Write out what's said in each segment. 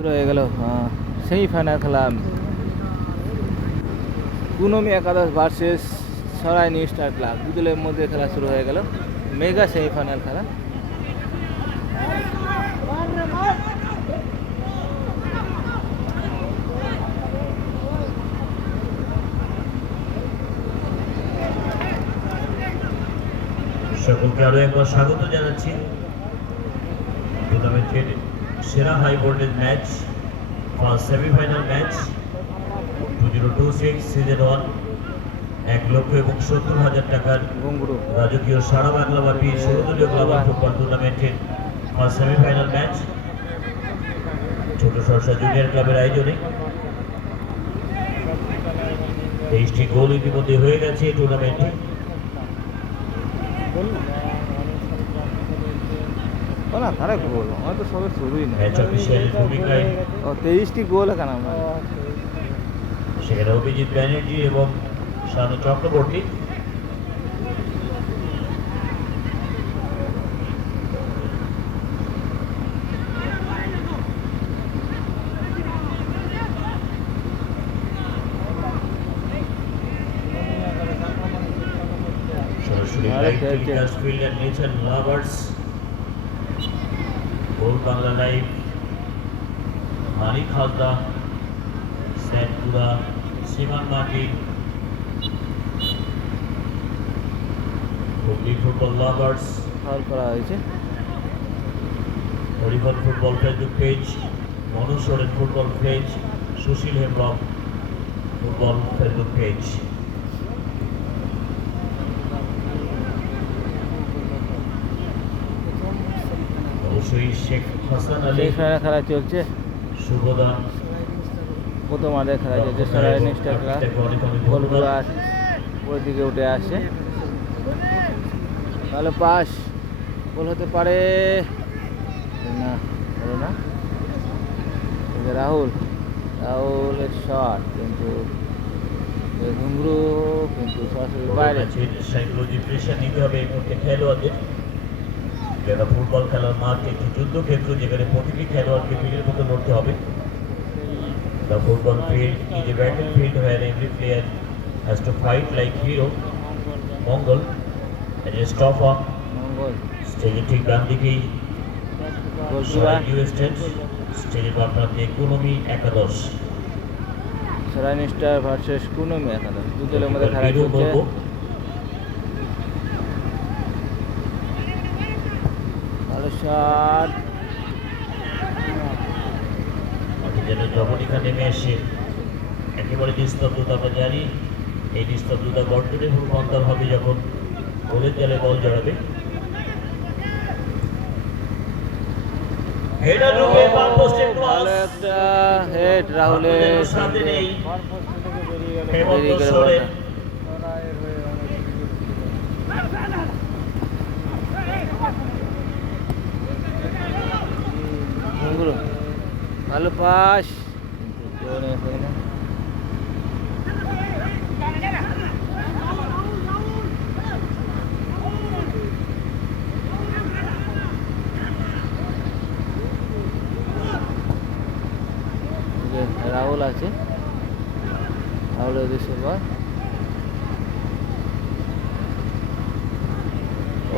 শুরু হয়ে গেল সেমিফাইনাল খেলা। কুনমি একাদশ ভার্সেস সরাই নিউ স্টার ক্লাব, দু দলের মধ্যে খেলা শুরু হয়ে গেল। মেগা সেমিফাইনাল খেলা। সকলকে আরো একবার স্বাগত জানাচ্ছি টুর্নামেন্টের সেরা high voltage match, first semifinal match 2026 season 1। 1,70,000 টাকার রাজকীয় সারা বাংলাব্যাপী 16 দলীয় গ্লোবাল ফুটবল টুর্নামেন্টের ফার্স্ট সেমিফাইনাল ম্যাচ ছোট সরসা জুনিয়র ক্লাবের আয়োজনে 23টি গোল ইতিমধ্যে হয়ে গেছে এই টুর্নামেন্টে। না তারা গোল আমার তো সবে শুরুই না। ম্যাচ অফিসিয়ালের ভূমিকায় 23টি গোল কেন আমরা সেখানে অভিজিৎ ব্যানার্জি এবং শানু চক্রবর্তী। সরাসরি live telecast field and nature lovers, goal Bangla live, মালিক হালদা, স্যাটপুরা, সীমান মাটি, হুগলি ফুটবল লাভার্স, ফাউল করা হয়েছে। Horrible football Facebook page, Manoj Soren football page, Sushil Hembrom football Facebook page. অবশ্যই শেখ হাসান আলী খেলা চলছে, শুভদান প্রথম মাঠে খেলা চলছে। সরাই নিউ স্টার ক্লাব গোলগুলো আর ওই দিকে উঠে আসে। তাহলে পাস গোল হতে পারে না, হলো না। রাহুলের শট কিন্তু ঘুংরু কিন্তু সরাসরি বাইরে। সাইকোলজি প্রেশার নিতে হবে এই মুহূর্তে খেলোয়াড়দের। যারা ফুটবল খেলার মাঠ একটি যুদ্ধক্ষেত্র, যেখানে প্রতিটি খেলোয়াড়কে বীরের মতো লড়তে হবে। The football field is a battlefield where every player has to fight like hero. মঙ্গল স্টফা মঙ্গল স্টেজের ঠিক ডান দিকেই স্টেজের বাম প্রান্তে কুনমি একাদশ। সরাই নিউ স্টার ভার্সেস কুনমি একাদশ, দু দলের মধ্যে খেলা চলছে। ভালো শট, যেন জবনিকা নেমে এসে একেবারে নিস্তব্ধতা। আমরা জানি এই নিস্তব্ধতা বর্তনে রূপান্তর হবে যখন গোলের জালে বল জড়াবে। ভালো একটা হেড রাহুলের সাথে নেই ভালো পাস রাহুল আছে, রাহুলের উদ্দেশ্যে বল।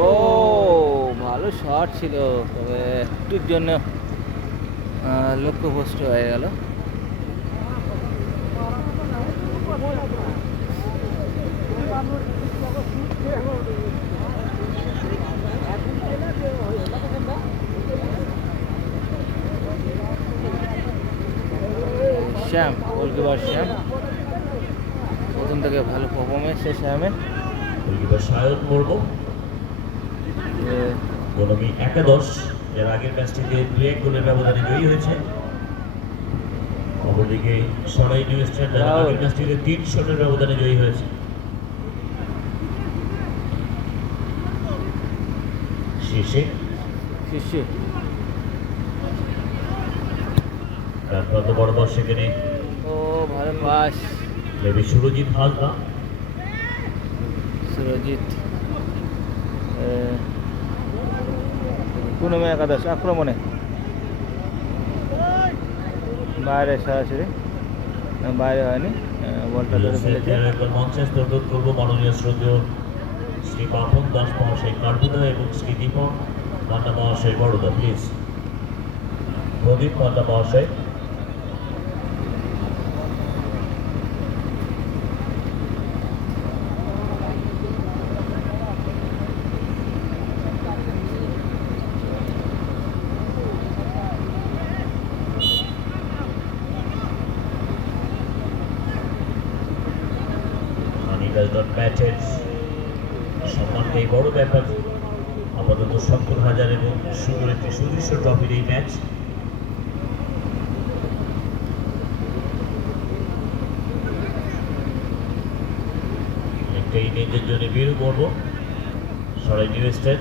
ও ভালো শট ছিল, তবে একটুর জন্য লক্ষ্যভ্রষ্ট হয়ে গেল। শ্যাম গোলকিপার, শ্যাম প্রথম থেকে ভালো পারফরমেন্স শ্যামের। গোলকিপার সায়ন মুর্মু, কুনমি একাদশ, যার আগের ম্যাচটিতে 2-1 গোলের ব্যবধানে জয়ী হয়েছে। অপরদিকে সরাই নিউ স্টার, যারা আগের ম্যাচটিতে 3 শটের ব্যবধানে জয়ী হয়েছে। শীর্ষে রাজপথ বরাবর সেখানে ও ভালো পাস সুরজিৎ হালদা। সুরজিৎ কুনমি একাদশ আক্রমণে বাইরে সরাসরি বাইরে হয়নি বলটা ধরে ফেলেছে একবার মঞ্চস্থ অনুরোধ করবো মাননীয় শ্রদ্ধেয় শ্রী বাপন দাস মহাশয় কার্বুদা এবং শ্রী দীপক পান্ডা মহাশয় বড়দা প্লিজ প্রদীপ পান্ডা মহাশয় ম্যাচের সম্মানটাই বড় ব্যাপার আপাতত ৭০,০০০ এবং সুন্দর একটি সুদৃশ্য ট্রফির এই ম্যাচ একটা ইনিংসের জন্য বেরু করব সরাই নিউ স্টেট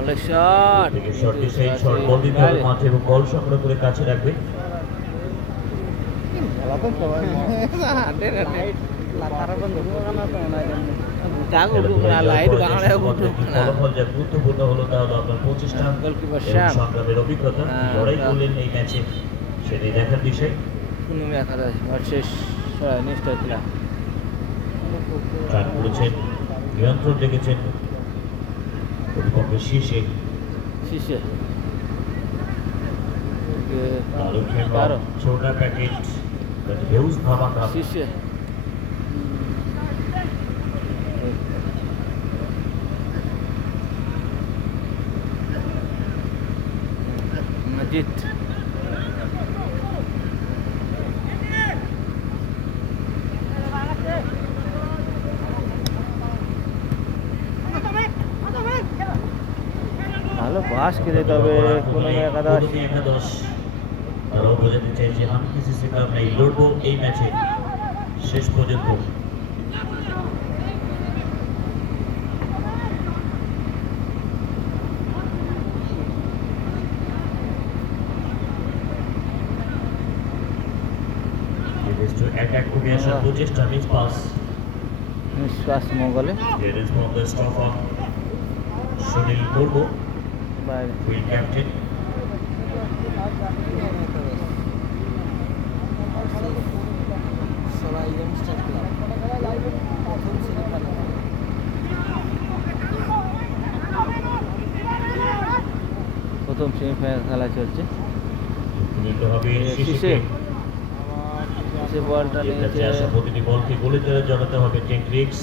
অনেক শট থেকে শটটি সেই শট বল দিতে হবে মাঠে এবং বল সংগ্রহ করে কাছে রাখবে ফলাফল যা গুরুত্বপূর্ণ হলো তা হলো আপনার প্রচেষ্টা সংগ্রামের অভিজ্ঞতা লড়াই করলেন এই ম্যাচে সেটাই দেখার বিষয় রান করেছেন নিয়ন্ত্রণ রেখেছেন প্রতিপক্ষের শীর্ষে ছোটা প্যাকেট হেউজ ধামাকা মজিদ ভালো বাস খেলে তবে কোনো একাদশ তারাও বোঝাতে চাইছে আমি কিছু শিখলাম না লড়বো এই ম্যাচে শেষ পর্যন্ত অ্যাটাক করে আসার প্রচেষ্টা মিস পাস মঙ্গলে সুনীল মুর্মু উইল ক্যাপ্টেন প্রথম সেমিফাইনাল খেলা চলছে বলটা প্রতিটি বলকে গোলে ধরে জড়াতে হবে take risk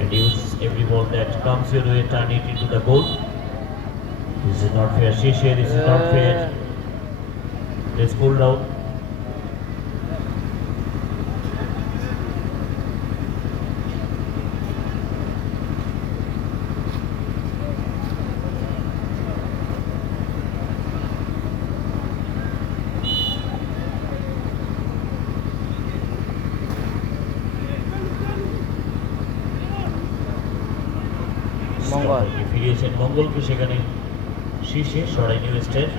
and use every ball that comes your way turn it into the goal. This is not fair. Shishe, this is not fair. Let's pull down. মঙ্গল ফিরিয়েছেন মঙ্গলকে সেখানে শীর্ষে সরাই নিউ স্টেট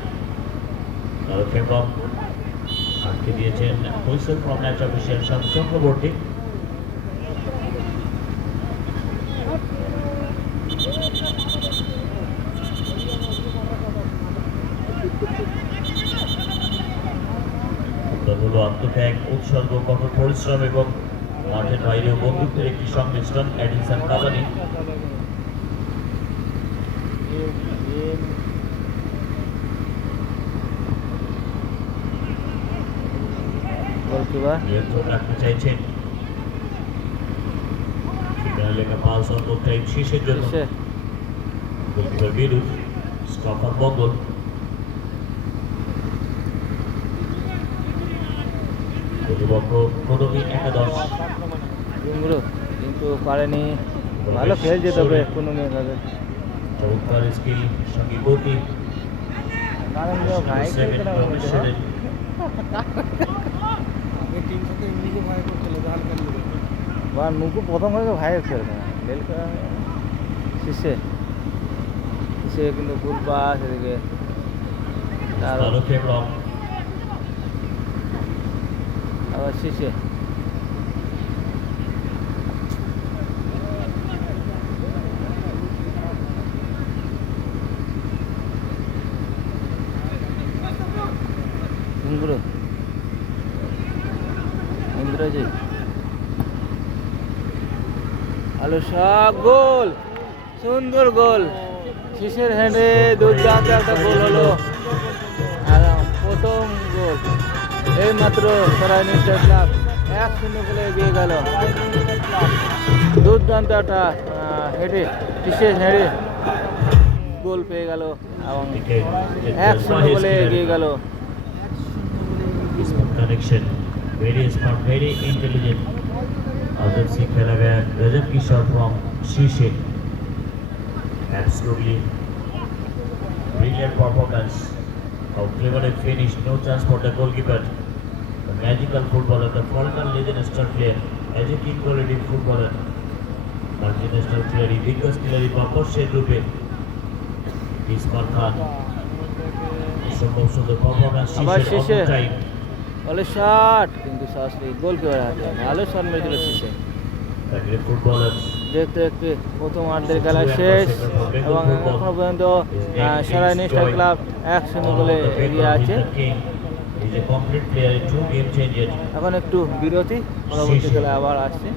আর ফেব্রম আটকে দিয়েছেন হুইসেল ফ্রম ম্যাচ অফিসিয়াল শান্ত চক্রবর্তী হলো আত্মত্যাগ উৎসর্গ কঠোর পরিশ্রম এবং মাঠের বাইরেও বন্ধুত্বের একটি সংমিশ্রণ এডিনসন কাভানি নিয়ন্ত্রণ রাখতে চাইছেন লেখা পাস অন টাইম শেষের জন্য গোলকিপার বিরু স্টফান মঙ্গল প্রতিপক্ষ প্রথমে একাদশ কিন্তু পারেনি ভালো খেলছে তবে কোনো মেয়ে তাদের চমৎকার স্কিল সঙ্গে গতি নুকু প্রথম করে ভাই খেলে শীর্ষে সে কিন্তু ফুলপা সেদিকে আবার শীর্ষে গুলো ইন্দ্রজিৎ আলো শাহ গোল, সুন্দর গোল, শীষের হ্যান্ডে দুর্দান্ত একটা গোল হলো। প্রথম গোল এই মাত্র সরাই নিউ স্টার ক্লাব 1-0 গোলে এগিয়ে গেল। দুর্দান্ত একটা হেডে, শীষের হেডে গোল পেয়ে গেল এবং 1-0 গোলে এগিয়ে গেল। Connection very smart, very intelligent. Other से खेला गया रजत किशोर from शीशे. Absolutely brilliant performance. How cleverly finished, no chance for the goalkeeper. The magical footballer, the foreigner legend star player, as a king quality footballer. Multinational player, biggest player, Bakoshe Rupe. Ismail Khan. সম্ভব সুন্দর performance আবার শেষে শেষে on time বলে shot, কিন্তু সরাসরি গোল কিপারের হাতে ভালো শট মেরেছিল শেষে। তাকে ফুটবলার দেখতে দেখতে প্রথম আর্ধের খেলা শেষ এবং এখনো পর্যন্ত সরাই নিউ স্টার ক্লাব 1-0 গোলে এগিয়ে আছে। Is a complete player, to game changer. এখন একটু বিরতি, পরবর্তী খেলা আবার আসছে।